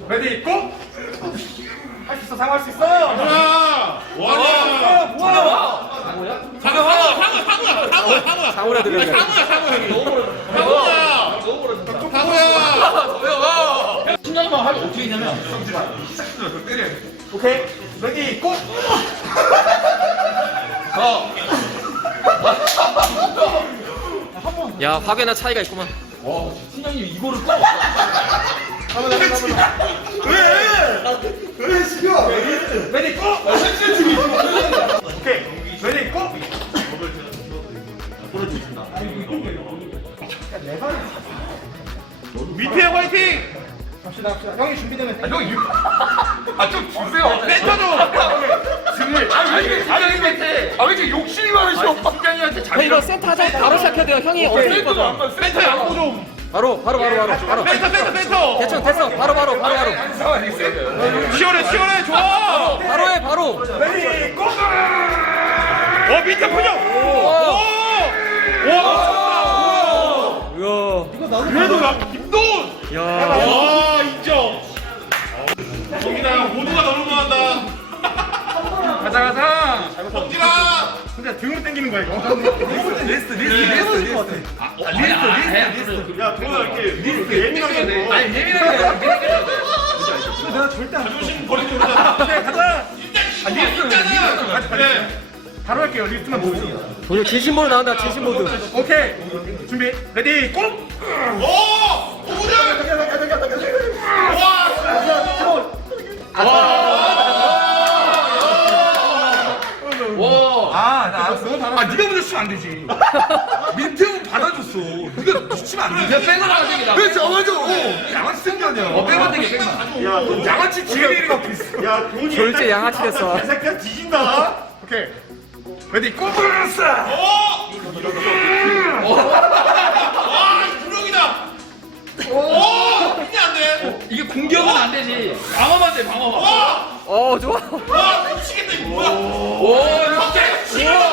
레디 고! 할 수 있어, 상할 수 있어! 뭐야? 뭐야? 뭐야? 상우라 들렸네. 신경만 하면 어떻게 있냐면 오케이 레디 고! 야, 확연한 차이가 있구만. 신경님 이거를 꺼! 왜 시켜? 레디 고! 오케이 레디 고! 밑에 화이팅! 갑시다. 형이 준비되면 돼. 좀 주세요. 뱉어 좀. 왜 지금 욕심이 많으셔? 승장이한테 형 이거 센터 하자. 바로 시작해야 돼요. 형이 어떻게 거든. 센터 양보 좀. 바로. 센터. 대충 됐어. 바로. 시원해, 좋아. 바로 해, 바로. 레디 고! 밑에 표정. 이야. 그래도 나 김도훈. 야. 와, 인정. 정기나 모두가 너무 좋아한다. 가자. 정진아. 근데 등으로 당기는 거야 이거. 리스트. 야, 동훈아 이렇게 예민하게 해. 아니, 예민하게. 내가 절대 안 자존심 버리지 말자. 해. 가자. 리스트. 그래. 바로 할게요. 리스트만 보여줘. 오늘 진심 모드 나온다. 진심 모드. 오케이. 준비. 레디 고! 오! 도훈이! 네가 먼저 치면 안 되지. 민태훈 받아줬어. 네가 치면 안 되지. 빼고 나가자. 그렇지, 맞아. 양아치 생겼냐. 빼면 되게 빼면. 야, 너 양아치 지혜리 갖고 있어. 야, 돈이 졸제 양아치 됐어. 이 새끼야 뒤진다. 오케이. 레디 고! 와, 구력이다. 오, 힘이 안 돼. 이게 공격은 안 되지. 방어만 돼, 방어만. 와, 좋아. 와, 미치겠다 이거 뭐야? 오, 이렇게.